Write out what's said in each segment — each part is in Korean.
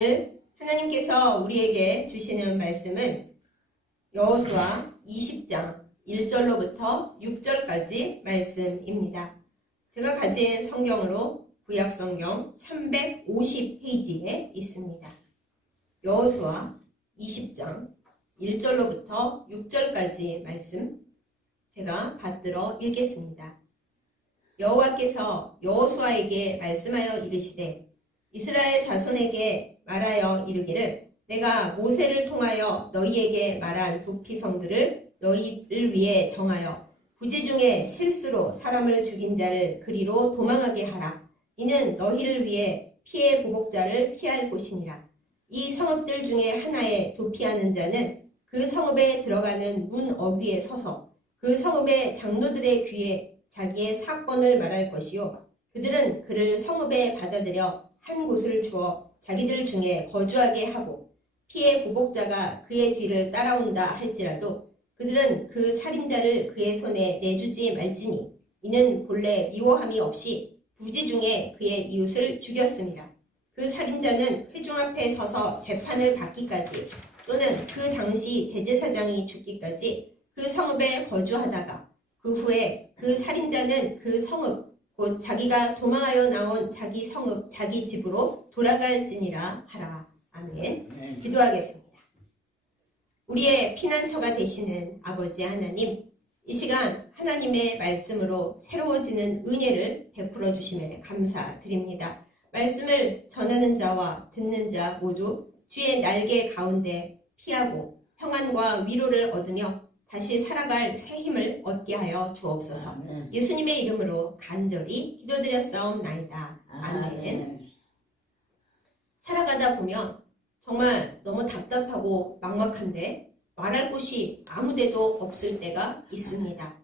오늘 하나님께서 우리에게 주시는 말씀은 여호수아 20장 1절로부터 6절까지 말씀입니다. 제가 가진 성경으로 구약성경 350페이지에 있습니다. 여호수아 20장 1절로부터 6절까지 말씀 제가 받들어 읽겠습니다. 여호와께서 여호수아에게 말씀하여 이르시되 이스라엘 자손에게 말하여 이르기를 내가 모세를 통하여 너희에게 말한 도피성들을 너희를 위해 정하여 부지 중에 실수로 사람을 죽인 자를 그리로 도망하게 하라. 이는 너희를 위해 피해 보복자를 피할 곳이니라. 이 성읍들 중에 하나에 도피하는 자는 그 성읍에 들어가는 문 어귀에 서서 그 성읍의 장로들의 귀에 자기의 사건을 말할 것이요 그들은 그를 성읍에 받아들여 한 곳을 주어 자기들 중에 거주하게 하고 피해 보복자가 그의 뒤를 따라온다 할지라도 그들은 그 살인자를 그의 손에 내주지 말지니 이는 본래 미워함이 없이 부지 중에 그의 이웃을 죽였음이라. 그 살인자는 회중 앞에 서서 재판을 받기까지 또는 그 당시 대제사장이 죽기까지 그 성읍에 거주하다가 그 후에 그 살인자는 그 성읍 곧 자기가 도망하여 나온 자기 성읍 자기 집으로 돌아갈지니라 하라. 아멘. 기도하겠습니다. 우리의 피난처가 되시는 아버지 하나님, 이 시간 하나님의 말씀으로 새로워지는 은혜를 베풀어 주심에 감사드립니다. 말씀을 전하는 자와 듣는 자 모두 주의 날개 가운데 피하고 평안과 위로를 얻으며 다시 살아갈 새 힘을 얻게 하여 주옵소서. 아멘. 예수님의 이름으로 간절히 기도드렸사옵나이다. 아멘. 살아가다 보면 정말 너무 답답하고 막막한데 말할 곳이 아무데도 없을 때가 있습니다.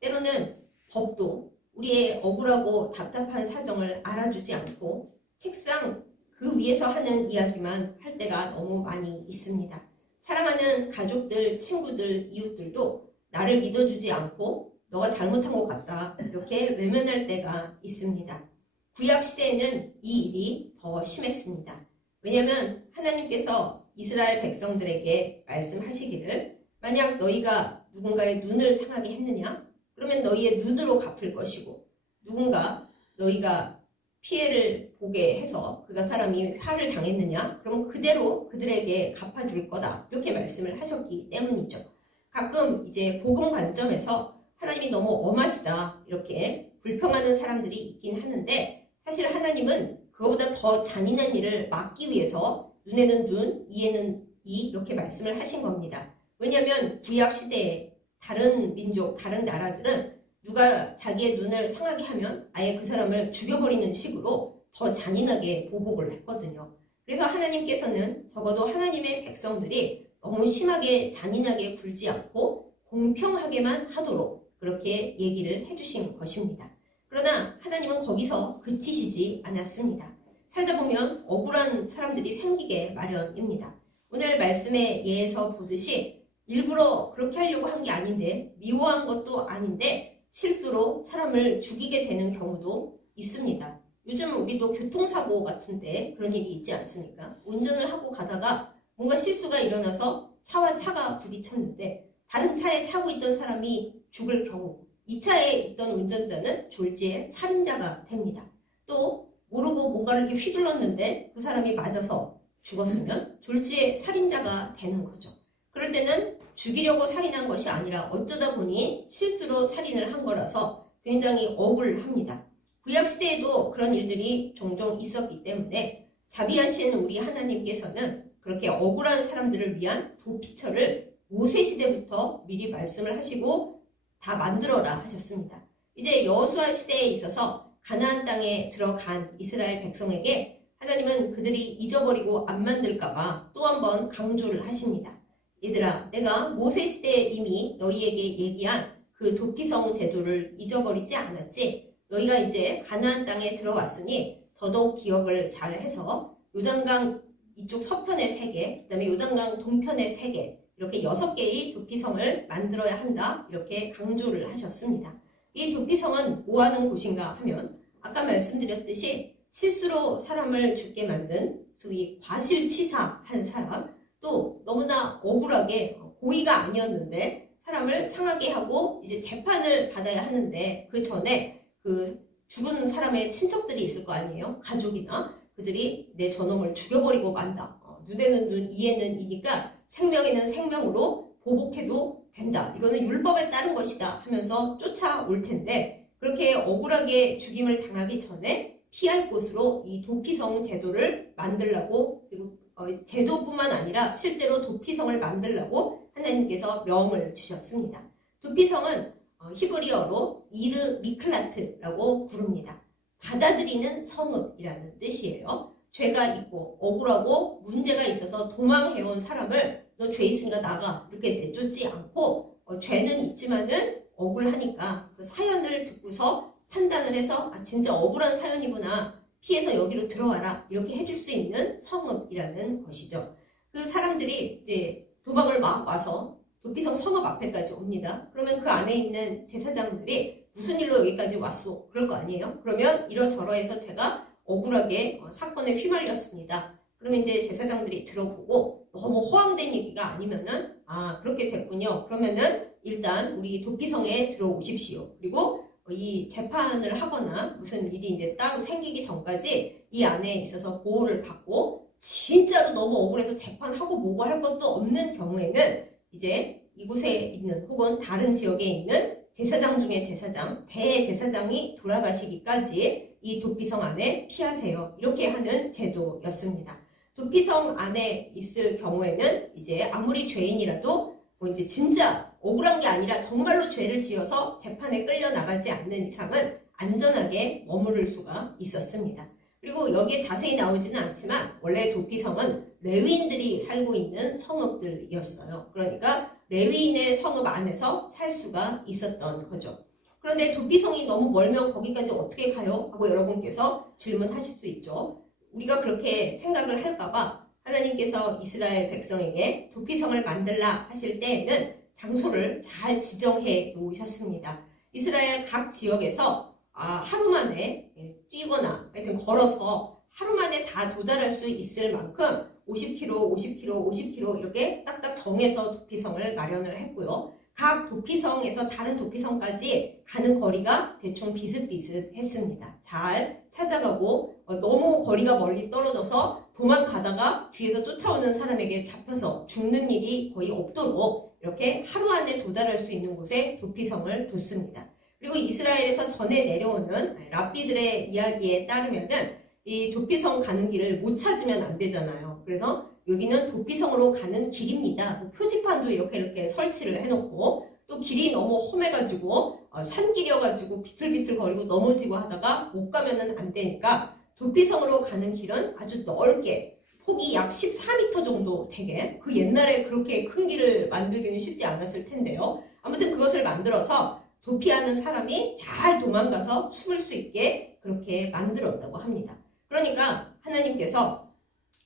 때로는 법도 우리의 억울하고 답답한 사정을 알아주지 않고 책상 그 위에서 하는 이야기만 할 때가 너무 많이 있습니다. 사랑하는 가족들, 친구들, 이웃들도 나를 믿어주지 않고 너가 잘못한 것 같다 이렇게 외면할 때가 있습니다. 구약시대에는 이 일이 더 심했습니다. 왜냐하면 하나님께서 이스라엘 백성들에게 말씀하시기를 만약 너희가 누군가의 눈을 상하게 했느냐? 그러면 너희의 눈으로 갚을 것이고 누군가 너희가 피해를 보게 해서 그 사람이 화를 당했느냐? 그럼 그대로 그들에게 갚아줄 거다. 이렇게 말씀을 하셨기 때문이죠. 가끔 이제 복음 관점에서 하나님이 너무 엄하시다. 이렇게 불평하는 사람들이 있긴 하는데 사실 하나님은 그거보다 더 잔인한 일을 막기 위해서 눈에는 눈, 이에는 이 이렇게 말씀을 하신 겁니다. 왜냐하면 구약시대에 다른 민족, 다른 나라들은 누가 자기의 눈을 상하게 하면 아예 그 사람을 죽여버리는 식으로 더 잔인하게 보복을 했거든요. 그래서 하나님께서는 적어도 하나님의 백성들이 너무 심하게 잔인하게 굴지 않고 공평하게만 하도록 그렇게 얘기를 해주신 것입니다. 그러나 하나님은 거기서 그치시지 않았습니다. 살다 보면 억울한 사람들이 생기게 마련입니다. 오늘 말씀의 예에서 보듯이 일부러 그렇게 하려고 한 게 아닌데 미워한 것도 아닌데 실수로 사람을 죽이게 되는 경우도 있습니다. 요즘 우리도 교통사고 같은데 그런 일이 있지 않습니까? 운전을 하고 가다가 뭔가 실수가 일어나서 차와 차가 부딪혔는데 다른 차에 타고 있던 사람이 죽을 경우 이 차에 있던 운전자는 졸지에 살인자가 됩니다. 또 모르고 뭔가를 이렇게 휘둘렀는데 그 사람이 맞아서 죽었으면 졸지에 살인자가 되는 거죠. 그럴 때는 죽이려고 살인한 것이 아니라 어쩌다 보니 실수로 살인을 한 거라서 굉장히 억울합니다. 구약시대에도 그런 일들이 종종 있었기 때문에 자비하신 우리 하나님께서는 그렇게 억울한 사람들을 위한 도피처를 모세시대부터 미리 말씀을 하시고 다 만들어라 하셨습니다. 이제 여호수아 시대에 있어서 가나안 땅에 들어간 이스라엘 백성에게 하나님은 그들이 잊어버리고 안 만들까봐 또 한 번 강조를 하십니다. 얘들아, 내가 모세시대에 이미 너희에게 얘기한 그 도피성 제도를 잊어버리지 않았지? 너희가 이제 가나안 땅에 들어왔으니 더더욱 기억을 잘 해서 요단강 이쪽 서편의 3개, 그 다음에 요단강 동편의 3개 이렇게 6개의 도피성을 만들어야 한다 이렇게 강조를 하셨습니다. 이 도피성은 뭐 하는 곳인가 하면 아까 말씀드렸듯이 실수로 사람을 죽게 만든 소위 과실치사한 사람, 또 너무나 억울하게 고의가 아니었는데 사람을 상하게 하고 이제 재판을 받아야 하는데 그 전에 그 죽은 사람의 친척들이 있을 거 아니에요? 가족이나 그들이 내 저놈을 죽여버리고 만다. 눈에는 눈, 이에는 이니까 생명에는 생명으로 보복해도 된다. 이거는 율법에 따른 것이다 하면서 쫓아올 텐데 그렇게 억울하게 죽임을 당하기 전에 피할 곳으로 이 도피성 제도를 만들라고 그리고 제도뿐만 아니라 실제로 도피성을 만들라고 하나님께서 명을 주셨습니다. 도피성은 히브리어로 이르 미클라트라고 부릅니다. 받아들이는 성읍이라는 뜻이에요. 죄가 있고 억울하고 문제가 있어서 도망해온 사람을 너 죄 있으니까 나가 이렇게 내쫓지 않고 죄는 있지만은 억울하니까 그 사연을 듣고서 판단을 해서 아 진짜 억울한 사연이구나 피해서 여기로 들어와라 이렇게 해줄 수 있는 성읍이라는 것이죠. 그 사람들이 이제 도망을 막 와서 도피성 성읍 앞에까지 옵니다. 그러면 그 안에 있는 제사장들이 무슨 일로 여기까지 왔소? 그럴 거 아니에요? 그러면 이러저러해서 제가 억울하게 사건에 휘말렸습니다. 그러면 이제 제사장들이 들어보고 너무 허황된 얘기가 아니면은 아 그렇게 됐군요. 그러면은 일단 우리 도피성에 들어오십시오. 그리고 이 재판을 하거나 무슨 일이 이제 따로 생기기 전까지 이 안에 있어서 보호를 받고 진짜로 너무 억울해서 재판하고 뭐고 할 것도 없는 경우에는 이제 이곳에 있는 혹은 다른 지역에 있는 제사장 중에 제사장, 대제사장이 돌아가시기까지 이 도피성 안에 피하세요. 이렇게 하는 제도였습니다. 도피성 안에 있을 경우에는 이제 아무리 죄인이라도 뭐 이제 진짜 억울한 게 아니라 정말로 죄를 지어서 재판에 끌려 나가지 않는 이상은 안전하게 머무를 수가 있었습니다. 그리고 여기에 자세히 나오지는 않지만 원래 도피성은 레위인들이 살고 있는 성읍들이었어요. 그러니까 레위인의 성읍 안에서 살 수가 있었던 거죠. 그런데 도피성이 너무 멀면 거기까지 어떻게 가요? 하고 여러분께서 질문하실 수 있죠. 우리가 그렇게 생각을 할까봐 하나님께서 이스라엘 백성에게 도피성을 만들라 하실 때에는 장소를 잘 지정해 놓으셨습니다. 이스라엘 각 지역에서 하루 만에 뛰거나 하여튼 걸어서 하루 만에 다 도달할 수 있을 만큼 50km, 50km, 50km 이렇게 딱딱 정해서 도피성을 마련을 했고요. 각 도피성에서 다른 도피성까지 가는 거리가 대충 비슷비슷했습니다. 잘 찾아가고 너무 거리가 멀리 떨어져서 도망가다가 뒤에서 쫓아오는 사람에게 잡혀서 죽는 일이 거의 없도록 이렇게 하루 안에 도달할 수 있는 곳에 도피성을 뒀습니다. 그리고 이스라엘에서 전해 내려오는 랍비들의 이야기에 따르면은 이 도피성 가는 길을 못 찾으면 안 되잖아요. 그래서 여기는 도피성으로 가는 길입니다. 표지판도 이렇게 설치를 해놓고 또 길이 너무 험해가지고 산길이어가지고 비틀비틀거리고 넘어지고 하다가 못 가면은 안 되니까 도피성으로 가는 길은 아주 넓게 폭이 약 14m 정도 되게 그 옛날에 그렇게 큰 길을 만들기는 쉽지 않았을 텐데요. 아무튼 그것을 만들어서 도피하는 사람이 잘 도망가서 숨을 수 있게 그렇게 만들었다고 합니다. 그러니까 하나님께서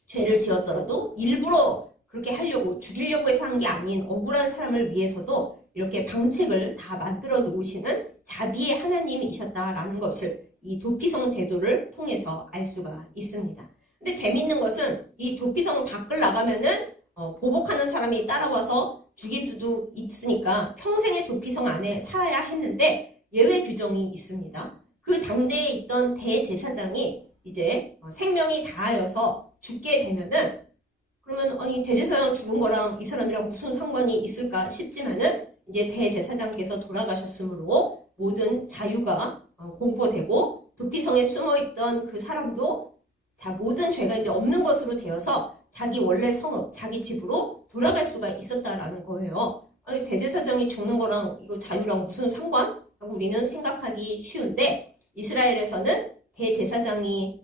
죄를 지었더라도 일부러 그렇게 하려고 죽이려고 해서 한 게 아닌 억울한 사람을 위해서도 이렇게 방책을 다 만들어 놓으시는 자비의 하나님이셨다라는 것을 이 도피성 제도를 통해서 알 수가 있습니다. 근데 재미있는 것은 이 도피성 밖을 나가면은 보복하는 사람이 따라와서 죽일 수도 있으니까 평생의 도피성 안에 살아야 했는데 예외 규정이 있습니다. 그 당대에 있던 대제사장이 이제 생명이 다하여서 죽게 되면은 그러면 아니 대제사장 죽은 거랑 이 사람이랑 무슨 상관이 있을까 싶지만은 이제 대제사장께서 돌아가셨으므로 모든 자유가 공포되고 도피성에 숨어있던 그 사람도 모든 죄가 이제 없는 것으로 되어서 자기 원래 성읍, 자기 집으로 돌아갈 수가 있었다라는 거예요. 아니 대제사장이 죽는 거랑 이거 자유랑 무슨 상관? 하고 우리는 생각하기 쉬운데 이스라엘에서는 대제사장이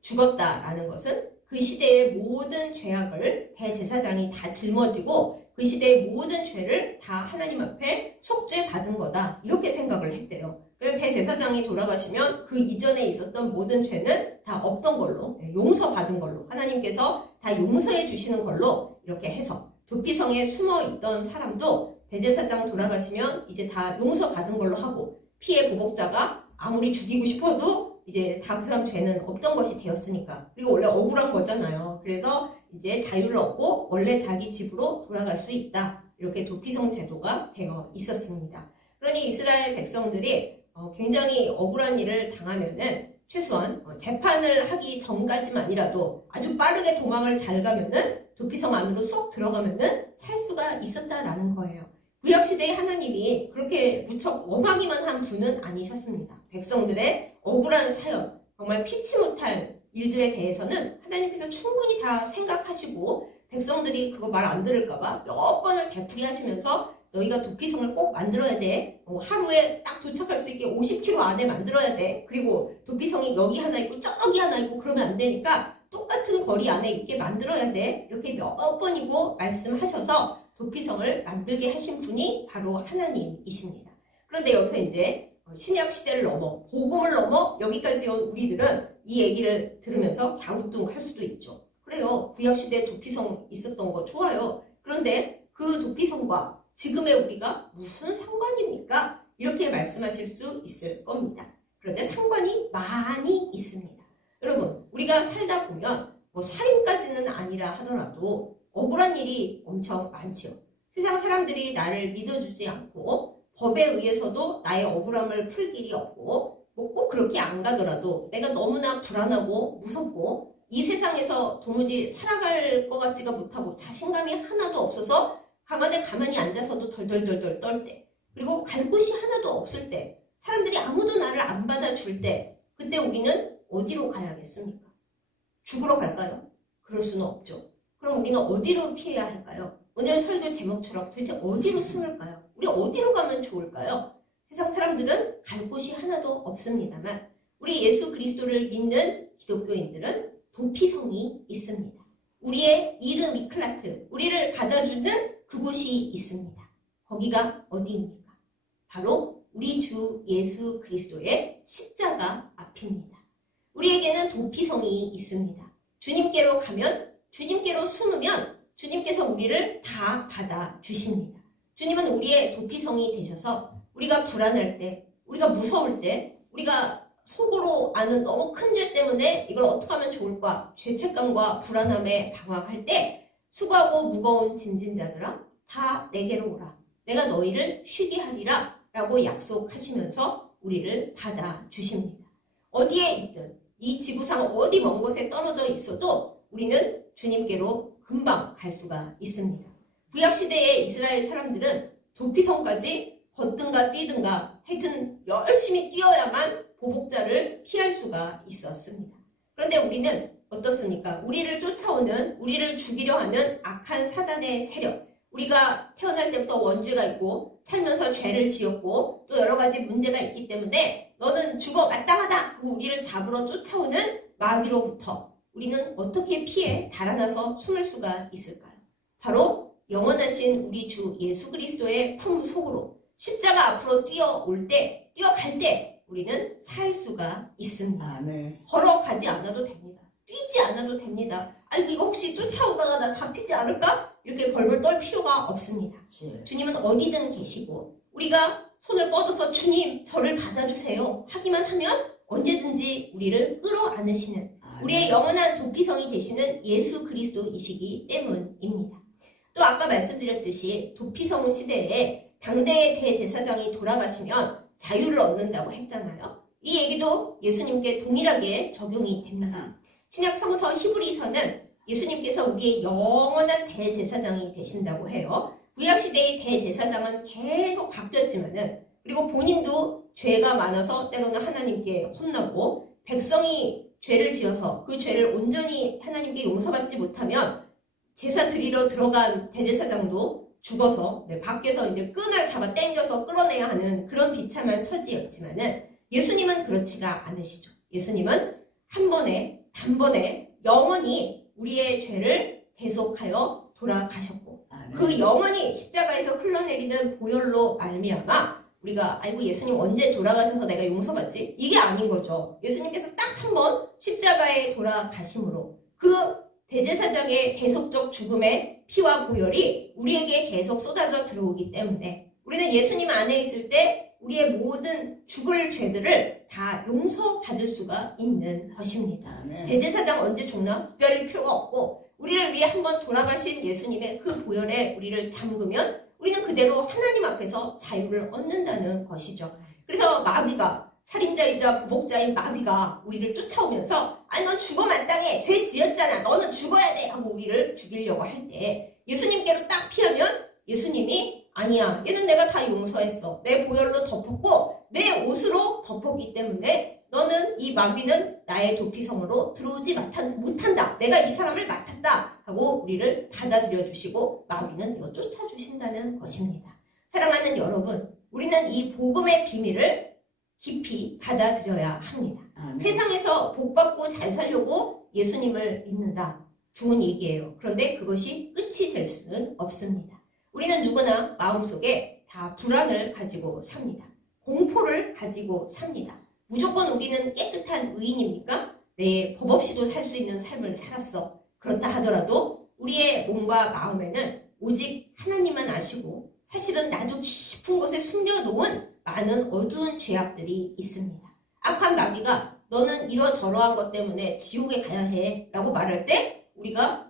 죽었다라는 것은 그 시대의 모든 죄악을 대제사장이 다 짊어지고 그 시대의 모든 죄를 다 하나님 앞에 속죄 받은 거다 이렇게 생각을 했대요. 그래서 대제사장이 돌아가시면 그 이전에 있었던 모든 죄는 다 없던 걸로 용서받은 걸로 하나님께서 다 용서해 주시는 걸로 이렇게 해서 도피성에 숨어있던 사람도 대제사장 돌아가시면 이제 다 용서받은 걸로 하고 피해 보복자가 아무리 죽이고 싶어도 이제 다음 사람 죄는 없던 것이 되었으니까. 그리고 원래 억울한 거잖아요. 그래서 이제 자유를 얻고 원래 자기 집으로 돌아갈 수 있다. 이렇게 도피성 제도가 되어 있었습니다. 그러니 이스라엘 백성들이 굉장히 억울한 일을 당하면은 최소한 재판을 하기 전까지만이라도 아주 빠르게 도망을 잘 가면은 도피성 안으로 쏙 들어가면은 살 수가 있었다라는 거예요. 구약시대의 하나님이 그렇게 무척 엄하기만 한 분은 아니셨습니다. 백성들의 억울한 사연, 정말 피치 못할 일들에 대해서는 하나님께서 충분히 다 생각하시고 백성들이 그거 말 안 들을까봐 몇 번을 되풀이하시면서 너희가 도피성을 꼭 만들어야 돼. 하루에 딱 도착할 수 있게 50km 안에 만들어야 돼. 그리고 도피성이 여기 하나 있고 저기 하나 있고 그러면 안 되니까 똑같은 거리 안에 있게 만들어야 돼. 이렇게 몇 번이고 말씀하셔서 도피성을 만들게 하신 분이 바로 하나님이십니다. 그런데 여기서 이제 신약 시대를 넘어 복음을 넘어 여기까지 온 우리들은 이 얘기를 들으면서 갸우뚱할 수도 있죠. 그래요. 구약 시대에 도피성 있었던 거 좋아요. 그런데 그 도피성과 지금의 우리가 무슨 상관입니까? 이렇게 말씀하실 수 있을 겁니다. 그런데 상관이 많이 있습니다. 여러분, 우리가 살다 보면 뭐 살인까지는 아니라 하더라도 억울한 일이 엄청 많죠. 세상 사람들이 나를 믿어주지 않고 법에 의해서도 나의 억울함을 풀 길이 없고 뭐 꼭 그렇게 안 가더라도 내가 너무나 불안하고 무섭고 이 세상에서 도무지 살아갈 것 같지가 못하고 자신감이 하나도 없어서 가만히 앉아서도 덜덜덜덜 떨 때, 그리고 갈 곳이 하나도 없을 때, 사람들이 아무도 나를 안 받아줄 때, 그때 우리는 어디로 가야겠습니까? 죽으러 갈까요? 그럴 수는 없죠. 그럼 우리는 어디로 피해야 할까요? 오늘 설교 제목처럼 도대체 어디로 숨을까요? 우리 어디로 가면 좋을까요? 세상 사람들은 갈 곳이 하나도 없습니다만 우리 예수 그리스도를 믿는 기독교인들은 도피성이 있습니다. 우리의 이름 이클라트, 우리를 받아주는 그곳이 있습니다. 거기가 어디입니까? 바로 우리 주 예수 그리스도의 십자가 앞입니다. 우리에게는 도피성이 있습니다. 주님께로 가면, 주님께로 숨으면 주님께서 우리를 다 받아주십니다. 주님은 우리의 도피성이 되셔서 우리가 불안할 때, 우리가 무서울 때, 우리가 속으로 아는 너무 큰 죄 때문에 이걸 어떻게 하면 좋을까? 죄책감과 불안함에 방황할 때 수고하고 무거운 짐진 자들아 다 내게로 오라. 내가 너희를 쉬게 하리라 라고 약속하시면서 우리를 받아주십니다. 어디에 있든 이 지구상 어디 먼 곳에 떨어져 있어도 우리는 주님께로 금방 갈 수가 있습니다. 구약시대의 이스라엘 사람들은 도피성까지 걷든가 뛰든가 하여튼 열심히 뛰어야만 보복자를 피할 수가 있었습니다. 그런데 우리는 어떻습니까? 우리를 쫓아오는, 우리를 죽이려 하는 악한 사단의 세력, 우리가 태어날 때부터 원죄가 있고 살면서 죄를 지었고 또 여러 가지 문제가 있기 때문에 너는 죽어 마땅하다 하고 우리를 잡으러 쫓아오는 마귀로부터 우리는 어떻게 피해 달아나서 숨을 수가 있을까요? 바로 영원하신 우리 주 예수 그리스도의 품 속으로 십자가 앞으로 뛰어올 때, 뛰어갈 때 우리는 살 수가 있습니다. 아멘. 걸어가지 않아도 됩니다. 뛰지 않아도 됩니다. 아니 이거 혹시 쫓아오다가 나 잡히지 않을까? 이렇게 벌벌 떨 필요가 없습니다. 주님은 어디든 계시고 우리가 손을 뻗어서 주님 저를 받아주세요 하기만 하면 언제든지 우리를 끌어안으시는 우리의 영원한 도피성이 되시는 예수 그리스도이시기 때문입니다. 또 아까 말씀드렸듯이 도피성 시대에 당대의 대제사장이 돌아가시면 자유를 얻는다고 했잖아요. 이 얘기도 예수님께 동일하게 적용이 됩니다. 신약 성서 히브리서는 예수님께서 우리의 영원한 대제사장이 되신다고 해요. 구약시대의 대제사장은 계속 바뀌었지만은 그리고 본인도 죄가 많아서 때로는 하나님께 혼나고 백성이 죄를 지어서 그 죄를 온전히 하나님께 용서받지 못하면 제사 드리러 들어간 대제사장도 죽어서 밖에서 이제 끈을 잡아 당겨서 끌어내야 하는 그런 비참한 처지였지만은 예수님은 그렇지가 않으시죠. 예수님은 한 번에 단번에 영원히 우리의 죄를 대속하여 돌아가셨고 그 영원히 십자가에서 흘러내리는 보혈로 말미암아 우리가 아이고 예수님 언제 돌아가셔서 내가 용서받지? 이게 아닌 거죠. 예수님께서 딱 한 번 십자가에 돌아가심으로 그 대제사장의 대속적 죽음의 피와 보혈이 우리에게 계속 쏟아져 들어오기 때문에 우리는 예수님 안에 있을 때 우리의 모든 죽을 죄들을 다 용서받을 수가 있는 것입니다. 대제사장 언제 죽나? 기다릴 필요가 없고 우리를 위해 한번 돌아가신 예수님의 그 보혈에 우리를 잠그면 우리는 그대로 하나님 앞에서 자유를 얻는다는 것이죠. 그래서 마귀가, 살인자이자 부복자인 마귀가 우리를 쫓아오면서 아니 넌 죽어 마땅해, 죄 지었잖아, 너는 죽어야 돼 하고 우리를 죽이려고 할 때 예수님께로 딱 피하면 예수님이 아니야, 얘는 내가 다 용서했어, 내 보혈로 덮었고 내 옷으로 덮었기 때문에 너는, 이 마귀는 나의 도피성으로 들어오지 못한다, 내가 이 사람을 맡았다 하고 우리를 받아들여 주시고 마귀는 이거 쫓아주신다는 것입니다. 사랑하는 여러분, 우리는 이 복음의 비밀을 깊이 받아들여야 합니다. 세상에서 복받고 잘 살려고 예수님을 믿는다, 좋은 얘기예요. 그런데 그것이 끝이 될 수는 없습니다. 우리는 누구나 마음속에 다 불안을 가지고 삽니다. 공포를 가지고 삽니다. 무조건 우리는 깨끗한 의인입니까? 네, 법 없이도 살 수 있는 삶을 살았어. 그렇다 하더라도 우리의 몸과 마음에는 오직 하나님만 아시고 사실은 나도 깊은 곳에 숨겨놓은 많은 어두운 죄악들이 있습니다. 악한 마귀가 너는 이러저러한 것 때문에 지옥에 가야 해 라고 말할 때 우리가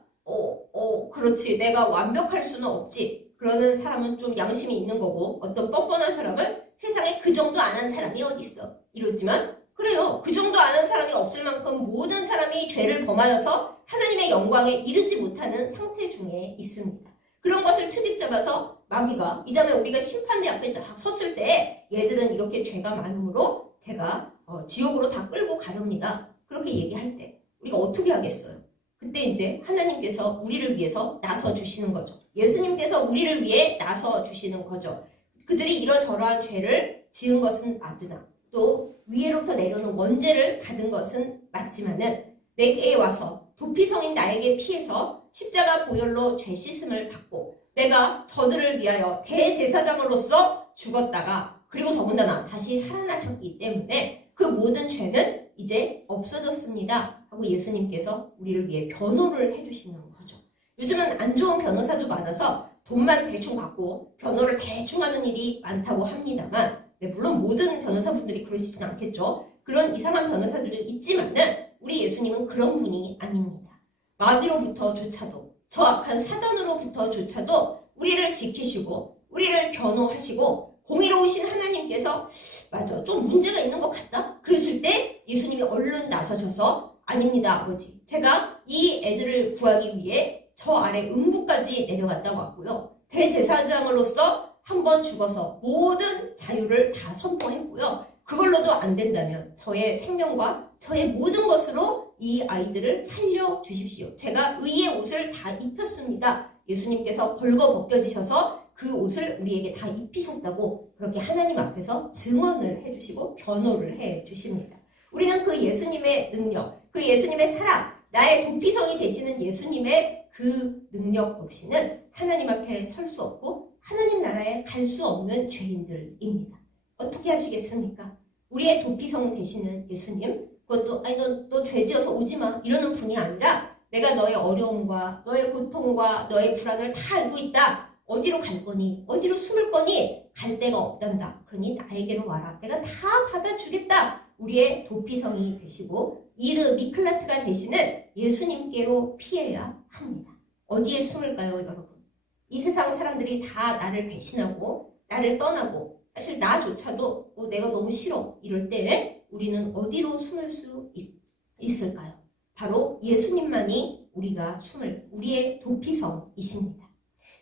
그렇지, 내가 완벽할 수는 없지, 그러는 사람은 좀 양심이 있는 거고 어떤 뻔뻔한 사람은 세상에 그 정도 안 한 사람이 어딨어 이러지만, 그래요, 그 정도 안 한 사람이 없을 만큼 모든 사람이 죄를 범하여서 하나님의 영광에 이르지 못하는 상태 중에 있습니다. 그런 것을 트집 잡아서 마귀가 이 다음에 우리가 심판대 앞에 쫙 섰을 때 얘들은 이렇게 죄가 많으므로 제가 지옥으로 다 끌고 가렵니다, 그렇게 얘기할 때 우리가 어떻게 하겠어요? 그때 이제 하나님께서 우리를 위해서 나서 주시는 거죠. 예수님께서 우리를 위해 나서 주시는 거죠. 그들이 이러저러한 죄를 지은 것은 맞으나 또 위에로부터 내려오는 원죄를 받은 것은 맞지만은 내게 와서 도피성인 나에게 피해서 십자가 보혈로 죄 씻음을 받고 내가 저들을 위하여 대제사장으로서 죽었다가 그리고 더군다나 다시 살아나셨기 때문에 그 모든 죄는 이제 없어졌습니다 하고 예수님께서 우리를 위해 변호를 해주시는 거죠. 요즘은 안 좋은 변호사도 많아서 돈만 대충 받고 변호를 대충 하는 일이 많다고 합니다만, 네, 물론 모든 변호사분들이 그러시진 않겠죠. 그런 이상한 변호사들도 있지만은 우리 예수님은 그런 분이 아닙니다. 마귀로부터조차도, 저 악한 사단으로부터조차도 우리를 지키시고 우리를 변호하시고 공의로우신 하나님께서 맞아, 좀 문제가 있는 것 같다? 그랬을 때 예수님이 얼른 나서셔서 아닙니다, 아버지. 제가 이 애들을 구하기 위해 저 아래 음부까지 내려갔다 왔고요. 대제사장으로서 한번 죽어서 모든 자유를 다 선포했고요. 그걸로도 안 된다면 저의 생명과 저의 모든 것으로 이 아이들을 살려주십시오. 제가 의의 옷을 다 입혔습니다. 예수님께서 벌거벗겨지셔서 그 옷을 우리에게 다 입히셨다고 그렇게 하나님 앞에서 증언을 해주시고 변호를 해주십니다. 우리는 그 예수님의 능력, 그 예수님의 사랑, 나의 도피성이 되시는 예수님의 그 능력 없이는 하나님 앞에 설 수 없고 하나님 나라에 갈 수 없는 죄인들입니다. 어떻게 하시겠습니까? 우리의 도피성 되시는 예수님, 그것도 아니 너 죄지어서 오지마 이러는 분이 아니라 내가 너의 어려움과 너의 고통과 너의 불안을 다 알고 있다. 어디로 갈 거니? 어디로 숨을 거니? 갈 데가 없단다. 그러니 나에게로 와라. 내가 다 받아주겠다. 우리의 도피성이 되시고 미클라트가 되시는 예수님께로 피해야 합니다. 어디에 숨을까요, 여러분? 이 세상 사람들이 다 나를 배신하고 나를 떠나고 사실 나조차도 내가 너무 싫어 이럴 때 우리는 어디로 숨을 수 있을까요? 바로 예수님만이 우리의 도피성이십니다.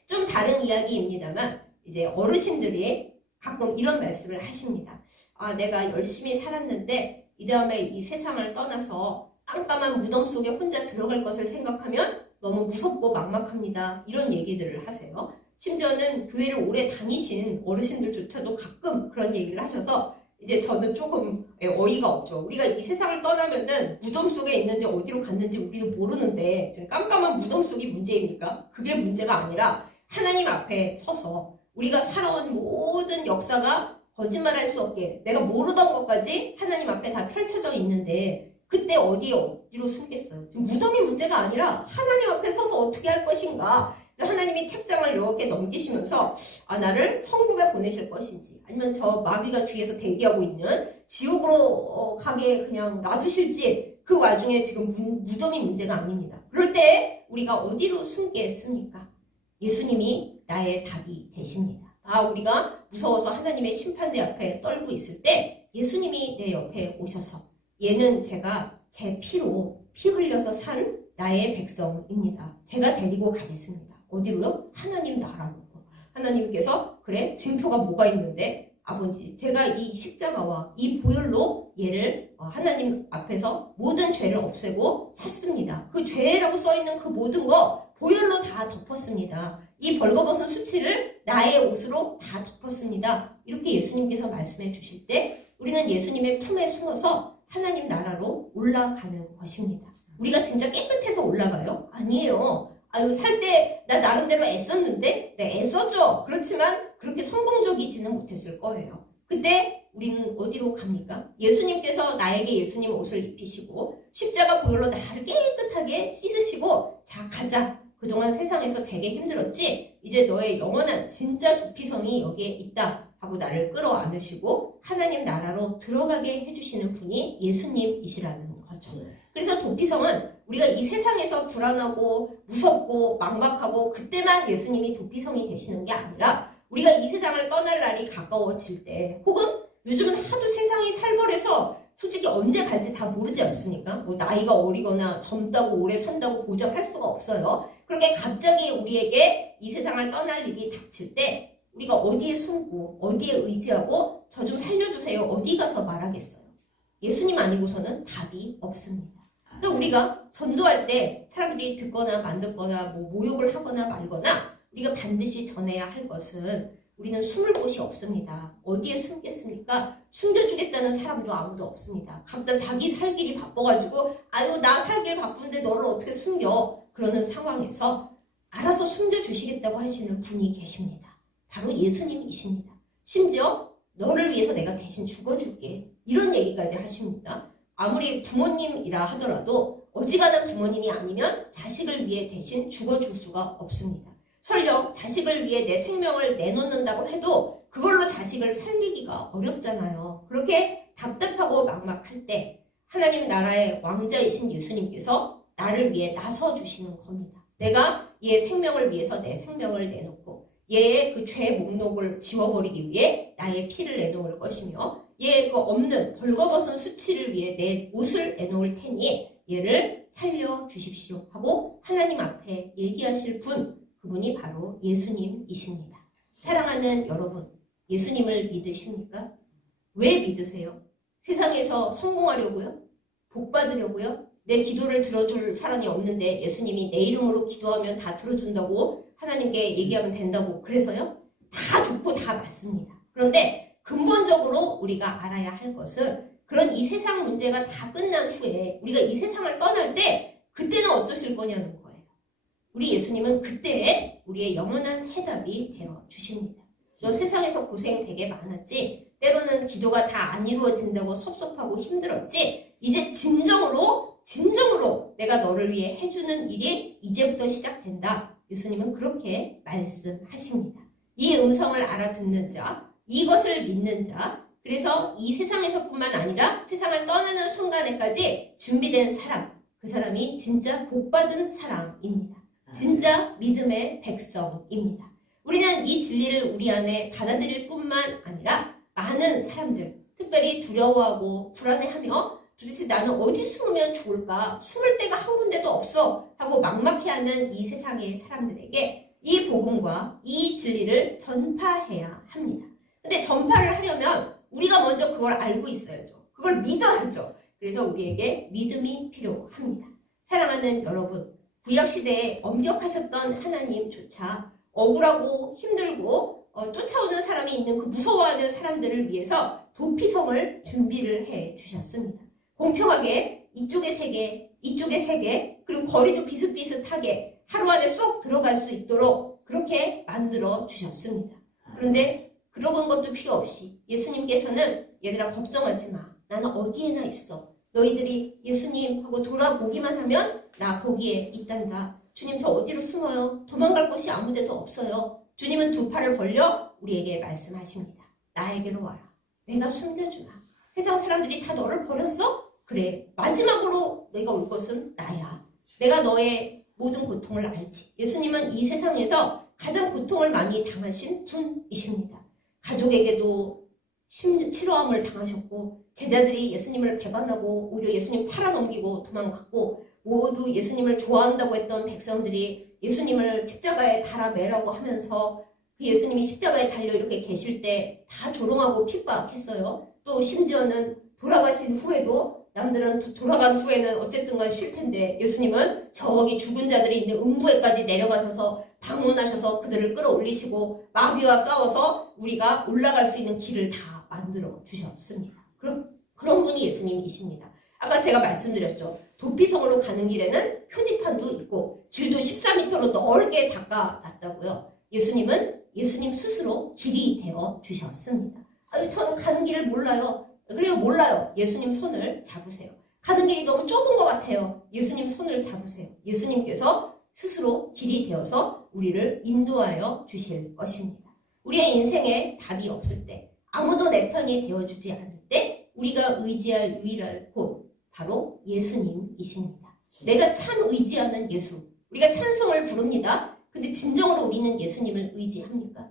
좀 다른 이야기입니다만 이제 어르신들이 가끔 이런 말씀을 하십니다. 아, 내가 열심히 살았는데 이 다음에 이 세상을 떠나서 깜깜한 무덤 속에 혼자 들어갈 것을 생각하면 너무 무섭고 막막합니다. 이런 얘기들을 하세요. 심지어는 교회를 오래 다니신 어르신들조차도 가끔 그런 얘기를 하셔서 이제 저는 조금 어이가 없죠. 우리가 이 세상을 떠나면은 무덤 속에 있는지 어디로 갔는지 우리도 모르는데 깜깜한 무덤 속이 문제입니까? 그게 문제가 아니라 하나님 앞에 서서 우리가 살아온 모든 역사가 거짓말할 수 없게 내가 모르던 것까지 하나님 앞에 다 펼쳐져 있는데 그때 어디로 숨겠어요? 지금 무덤이 문제가 아니라 하나님 앞에 서서 어떻게 할 것인가, 하나님이 책장을 이렇게 넘기시면서 나를 천국에 보내실 것인지 아니면 저 마귀가 뒤에서 대기하고 있는 지옥으로 가게 그냥 놔두실지 그 와중에 지금 무덤이 문제가 아닙니다. 그럴 때 우리가 어디로 숨겠습니까? 예수님이 나의 답이 되십니다. 우리가 무서워서 하나님의 심판대 앞에 떨고 있을 때 예수님이 내 옆에 오셔서 얘는 제가 제 피로 피 흘려서 산 나의 백성입니다. 제가 데리고 가겠습니다. 어디로요? 하나님 나라로. 하나님께서 그래 증표가 뭐가 있는데 아버지 제가 이 십자가와 이 보혈로 얘를 하나님 앞에서 모든 죄를 없애고 샀습니다. 그 죄라고 써있는 그 모든 거 보혈로 다 덮었습니다. 이 벌거벗은 수치를 나의 옷으로 다 덮었습니다. 이렇게 예수님께서 말씀해 주실 때 우리는 예수님의 품에 숨어서 하나님 나라로 올라가는 것입니다. 우리가 진짜 깨끗해서 올라가요? 아니에요. 살 때 나 나름대로 애썼는데 네, 애썼죠. 그렇지만 그렇게 성공적이지는 못했을 거예요. 그때 우리는 어디로 갑니까? 예수님께서 나에게 예수님 옷을 입히시고 십자가 보혈로 나를 깨끗하게 씻으시고 자 가자. 그동안 세상에서 되게 힘들었지? 이제 너의 영원한 진짜 도피성이 여기에 있다 하고 나를 끌어안으시고 하나님 나라로 들어가게 해주시는 분이 예수님이시라는 거죠. 그래서 도피성은 우리가 이 세상에서 불안하고 무섭고 막막하고 그때만 예수님이 도피성이 되시는 게 아니라 우리가 이 세상을 떠날 날이 가까워질 때 혹은 요즘은 하도 세상이 살벌해서 솔직히 언제 갈지 다 모르지 않습니까? 뭐 나이가 어리거나 젊다고 오래 산다고 보장할 수가 없어요. 그렇게 갑자기 우리에게 이 세상을 떠날 일이 닥칠 때 우리가 어디에 숨고 어디에 의지하고 저 좀 살려주세요. 어디 가서 말하겠어요? 예수님 아니고서는 답이 없습니다. 또 우리가 전도할 때 사람들이 듣거나 안 듣거나 뭐 모욕을 하거나 말거나 우리가 반드시 전해야 할 것은 우리는 숨을 곳이 없습니다. 어디에 숨겠습니까? 숨겨주겠다는 사람도 아무도 없습니다. 각자 자기 살 길이 바빠가지고 나 살 길 바쁜데 너를 어떻게 숨겨? 그러는 상황에서 알아서 숨겨주시겠다고 하시는 분이 계십니다. 바로 예수님이십니다. 심지어 너를 위해서 내가 대신 죽어줄게. 이런 얘기까지 하십니다. 아무리 부모님이라 하더라도 어지간한 부모님이 아니면 자식을 위해 대신 죽어줄 수가 없습니다. 설령 자식을 위해 내 생명을 내놓는다고 해도 그걸로 자식을 살리기가 어렵잖아요. 그렇게 답답하고 막막할 때 하나님 나라의 왕자이신 예수님께서 나를 위해 나서주시는 겁니다. 내가 얘의 생명을 위해서 내 생명을 내놓고 얘의 그 죄 목록을 지워버리기 위해 나의 피를 내놓을 것이며 얘의 그 없는 벌거벗은 수치를 위해 내 옷을 내놓을 테니 얘를 살려주십시오 하고 하나님 앞에 얘기하실 분 그분이 바로 예수님이십니다. 사랑하는 여러분, 예수님을 믿으십니까? 왜 믿으세요? 세상에서 성공하려고요? 복 받으려고요? 내 기도를 들어줄 사람이 없는데 예수님이 내 이름으로 기도하면 다 들어준다고 하나님께 얘기하면 된다고 그래서요? 다 좋고 다 맞습니다. 그런데 근본적으로 우리가 알아야 할 것은 그런 이 세상 문제가 다 끝난 후에 우리가 이 세상을 떠날 때 그때는 어쩌실 거냐는 거예요. 우리 예수님은 그때에 우리의 영원한 해답이 되어 주십니다. 너 세상에서 고생 되게 많았지? 때로는 기도가 다 안 이루어진다고 섭섭하고 힘들었지? 이제 진정으로 내가 너를 위해 해주는 일이 이제부터 시작된다. 예수님은 그렇게 말씀하십니다. 이 음성을 알아듣는 자, 이것을 믿는 자, 그래서 이 세상에서뿐만 아니라 세상을 떠나는 순간에까지 준비된 사람, 그 사람이 진짜 복받은 사람입니다. 진짜 믿음의 백성입니다. 우리는 이 진리를 우리 안에 받아들일 뿐만 아니라 많은 사람들, 특별히 두려워하고 불안해하며 도대체 나는 어디 숨으면 좋을까? 숨을 데가 한 군데도 없어 하고 막막해하는 이 세상의 사람들에게 이 복음과 이 진리를 전파해야 합니다. 근데 전파를 하려면 우리가 먼저 그걸 알고 있어야죠. 그걸 믿어야죠. 그래서 우리에게 믿음이 필요합니다. 사랑하는 여러분, 구약시대에 엄격하셨던 하나님조차 억울하고 힘들고 쫓아오는 사람이 있는 그 무서워하는 사람들을 위해서 도피성을 준비를 해 주셨습니다. 공평하게 이쪽에 3개, 이쪽에 3개, 그리고 거리도 비슷비슷하게 하루 안에 쏙 들어갈 수 있도록 그렇게 만들어 주셨습니다. 그런데 그런 것도 필요 없이 예수님께서는 얘들아 걱정하지 마. 나는 어디에나 있어. 너희들이 예수님 하고 돌아보기만 하면 나 거기에 있단다. 주님 저 어디로 숨어요? 도망갈 곳이 아무 데도 없어요. 주님은 두 팔을 벌려 우리에게 말씀하십니다. 나에게로 와라. 내가 숨겨주마. 세상 사람들이 다 너를 버렸어? 그래. 마지막으로 내가 올 것은 나야. 내가 너의 모든 고통을 알지. 예수님은 이 세상에서 가장 고통을 많이 당하신 분이십니다. 가족에게도 치료함을 당하셨고 제자들이 예수님을 배반하고 오히려 예수님 팔아넘기고 도망갔고 모두 예수님을 좋아한다고 했던 백성들이 예수님을 십자가에 달아매라고 하면서 그 예수님이 십자가에 달려 이렇게 계실 때 다 조롱하고 핍박했어요. 또 심지어는 돌아가신 후에도 남들은 돌아간 후에는 어쨌든간 쉴 텐데 예수님은 저기 죽은 자들이 있는 음부에까지 내려가셔서 방문하셔서 그들을 끌어올리시고 마귀와 싸워서 우리가 올라갈 수 있는 길을 다 만들어 주셨습니다. 그런 분이 예수님이십니다. 아까 제가 말씀드렸죠. 도피성으로 가는 길에는 표지판도 있고 길도 14m로 넓게 닦아놨다고요. 예수님은 예수님 스스로 길이 되어 주셨습니다. 저는 가는 길을 몰라요. 그래요, 몰라요. 예수님 손을 잡으세요. 가는 길이 너무 좁은 것 같아요. 예수님 손을 잡으세요. 예수님께서 스스로 길이 되어서 우리를 인도하여 주실 것입니다. 우리의 인생에 답이 없을 때, 아무도 내 편이 되어주지 않을 때 우리가 의지할 유일한 곳, 바로 예수님이십니다. 내가 참 의지하는 예수. 우리가 찬송을 부릅니다. 근데 진정으로 우리는 예수님을 의지합니까?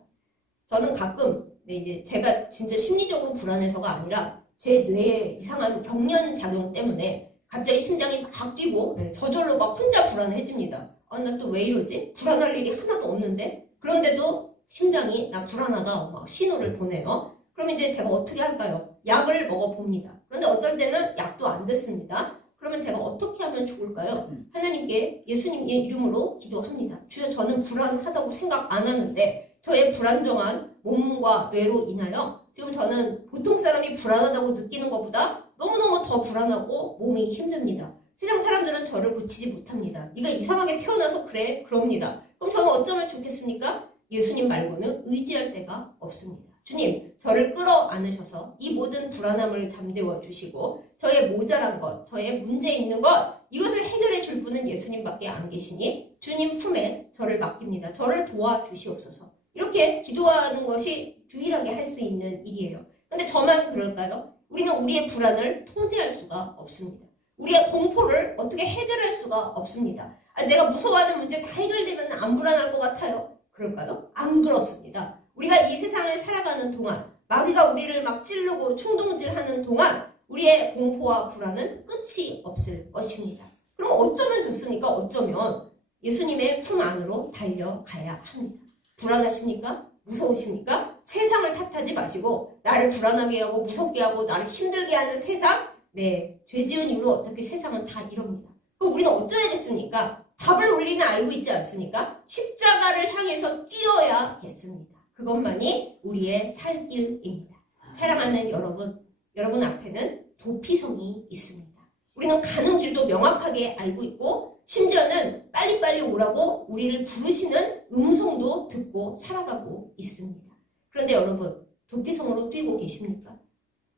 저는 가끔 이제 제가 진짜 심리적으로 불안해서가 아니라 제 뇌에 이상한 경련작용 때문에 갑자기 심장이 막 뛰고 저절로 막 혼자 불안해집니다. 나 또 왜 이러지? 불안할 일이 하나도 없는데? 그런데도 심장이 나 불안하다 막 신호를 보내요. 그럼 이제 제가 어떻게 할까요? 약을 먹어봅니다. 그런데 어떨 때는 약도 안 됐습니다. 그러면 제가 어떻게 하면 좋을까요? 하나님께 예수님의 이름으로 기도합니다. 주여 저는 불안하다고 생각 안 하는데 저의 불안정한 몸과 뇌로 인하여 지금 저는 보통 사람이 불안하다고 느끼는 것보다 너무너무 더 불안하고 몸이 힘듭니다. 세상 사람들은 저를 고치지 못합니다. 네가 이상하게 태어나서 그래? 그럽니다. 그럼 저는 어쩌면 좋겠습니까? 예수님 말고는 의지할 데가 없습니다. 주님, 저를 끌어안으셔서 이 모든 불안함을 잠재워 주시고 저의 모자란 것, 저의 문제 있는 것 이것을 해결해 줄 분은 예수님밖에 안 계시니 주님 품에 저를 맡깁니다. 저를 도와주시옵소서. 이렇게 기도하는 것이 유일하게 할 수 있는 일이에요. 근데 저만 그럴까요? 우리는 우리의 불안을 통제할 수가 없습니다. 우리의 공포를 어떻게 해결할 수가 없습니다. 내가 무서워하는 문제 다 해결되면 안 불안할 것 같아요. 그럴까요? 안 그렇습니다. 우리가 이 세상을 살아가는 동안 마귀가 우리를 막 찌르고 충동질하는 동안 우리의 공포와 불안은 끝이 없을 것입니다. 그럼 어쩌면 좋습니까? 어쩌면 예수님의 품 안으로 달려가야 합니다. 불안하십니까? 무서우십니까? 세상을 탓하지 마시고 나를 불안하게 하고 무섭게 하고 나를 힘들게 하는 세상? 네, 죄 지은 이후로 어차피 세상은 다 이럽니다. 그럼 우리는 어쩌야겠습니까? 답을 우리는 알고 있지 않습니까? 십자가를 향해서 뛰어야겠습니다. 그것만이 우리의 살 길입니다. 사랑하는 여러분 앞에는 도피성이 있습니다. 우리는 가는 길도 명확하게 알고 있고 심지어는 빨리빨리 오라고 우리를 부르시는 음성도 듣고 살아가고 있습니다. 그런데 여러분, 도피성으로 뛰고 계십니까?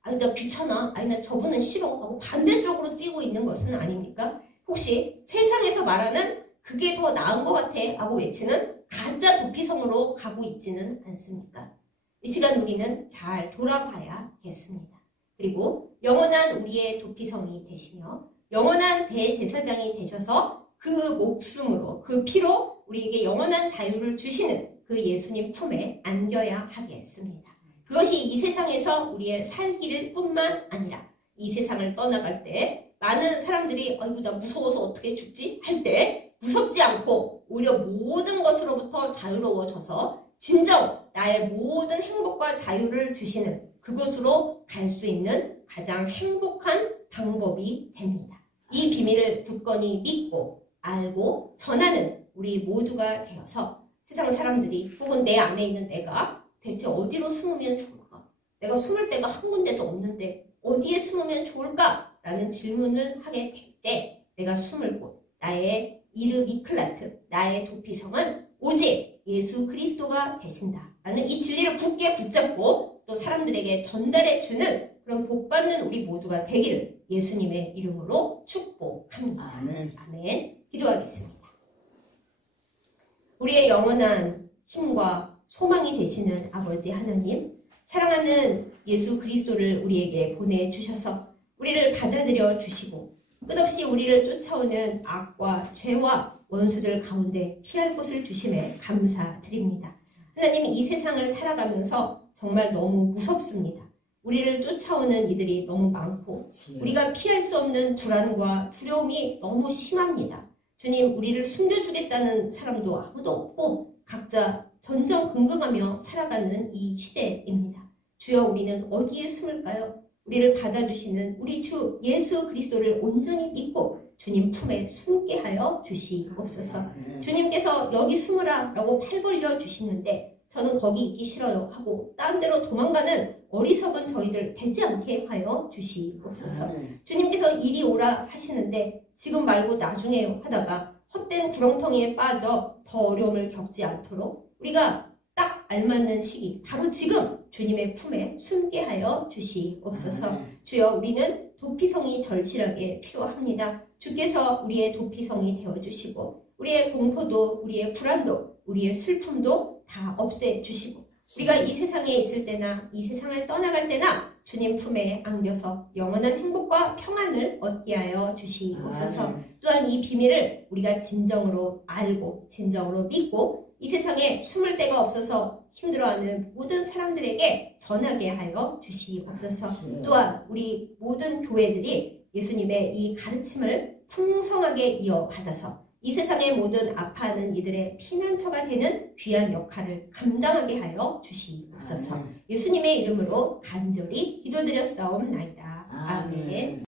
아니 나 귀찮아, 아니 나 저분은 싫어 하고 반대쪽으로 뛰고 있는 것은 아닙니까? 혹시 세상에서 말하는 그게 더 나은 것 같아 하고 외치는 가짜 도피성으로 가고 있지는 않습니까? 이 시간 우리는 잘 돌아봐야겠습니다. 그리고 영원한 우리의 도피성이 되시며 영원한 대제사장이 되셔서 그 목숨으로 그 피로 우리에게 영원한 자유를 주시는 그 예수님 품에 안겨야 하겠습니다. 그것이 이 세상에서 우리의 살기를 뿐만 아니라 이 세상을 떠나갈 때 많은 사람들이 아이고 나 무서워서 어떻게 죽지? 할 때 무섭지 않고 오히려 모든 것으로부터 자유로워져서 진정 나의 모든 행복과 자유를 주시는 그곳으로 갈 수 있는 가장 행복한 방법이 됩니다. 이 비밀을 굳건히 믿고 알고 전하는 우리 모두가 되어서 세상 사람들이 혹은 내 안에 있는 내가 대체 어디로 숨으면 좋을까? 내가 숨을 데가 한 군데도 없는데 어디에 숨으면 좋을까? 라는 질문을 하게 될 때 내가 숨을 곳, 나의 이르미클라트, 나의 도피성은 오직 예수 그리스도가 되신다. 라는 이 진리를 굳게 붙잡고 또 사람들에게 전달해주는 그런 복받는 우리 모두가 되기를 예수님의 이름으로 축복합니다. 아멘. 아멘. 기도하겠습니다. 우리의 영원한 힘과 소망이 되시는 아버지 하나님, 사랑하는 예수 그리스도를 우리에게 보내주셔서 우리를 받아들여 주시고 끝없이 우리를 쫓아오는 악과 죄와 원수들 가운데 피할 곳을 주심에 감사드립니다. 하나님, 이 세상을 살아가면서 정말 너무 무섭습니다. 우리를 쫓아오는 이들이 너무 많고 우리가 피할 수 없는 불안과 두려움이 너무 심합니다. 주님, 우리를 숨겨주겠다는 사람도 아무도 없고 각자 전전긍긍하며 살아가는 이 시대입니다. 주여, 우리는 어디에 숨을까요? 우리를 받아주시는 우리 주 예수 그리스도를 온전히 믿고 주님 품에 숨게 하여 주시옵소서. 주님께서 여기 숨으라 라고 팔 벌려 주시는데 저는 거기 있기 싫어요 하고 딴 데로 도망가는 어리석은 저희들 되지 않게 하여 주시옵소서. 주님께서 이리 오라 하시는데 지금 말고 나중에요 하다가 헛된 구렁텅이에 빠져 더 어려움을 겪지 않도록 우리가 딱 알맞는 시기, 바로 지금 주님의 품에 숨게 하여 주시옵소서. 주여, 우리는 도피성이 절실하게 필요합니다. 주께서 우리의 도피성이 되어주시고 우리의 공포도, 우리의 불안도, 우리의 슬픔도 다 없애주시고 우리가 이 세상에 있을 때나 이 세상을 떠나갈 때나 주님 품에 안겨서 영원한 행복과 평안을 얻게 하여 주시옵소서. 또한 이 비밀을 우리가 진정으로 알고 진정으로 믿고 이 세상에 숨을 데가 없어서 힘들어하는 모든 사람들에게 전하게 하여 주시옵소서. 또한 우리 모든 교회들이 예수님의 이 가르침을 풍성하게 이어받아서 이 세상의 모든 아파하는 이들의 피난처가 되는 귀한 역할을 감당하게 하여 주시옵소서. 예수님의 이름으로 간절히 기도드렸사옵나이다. 아멘.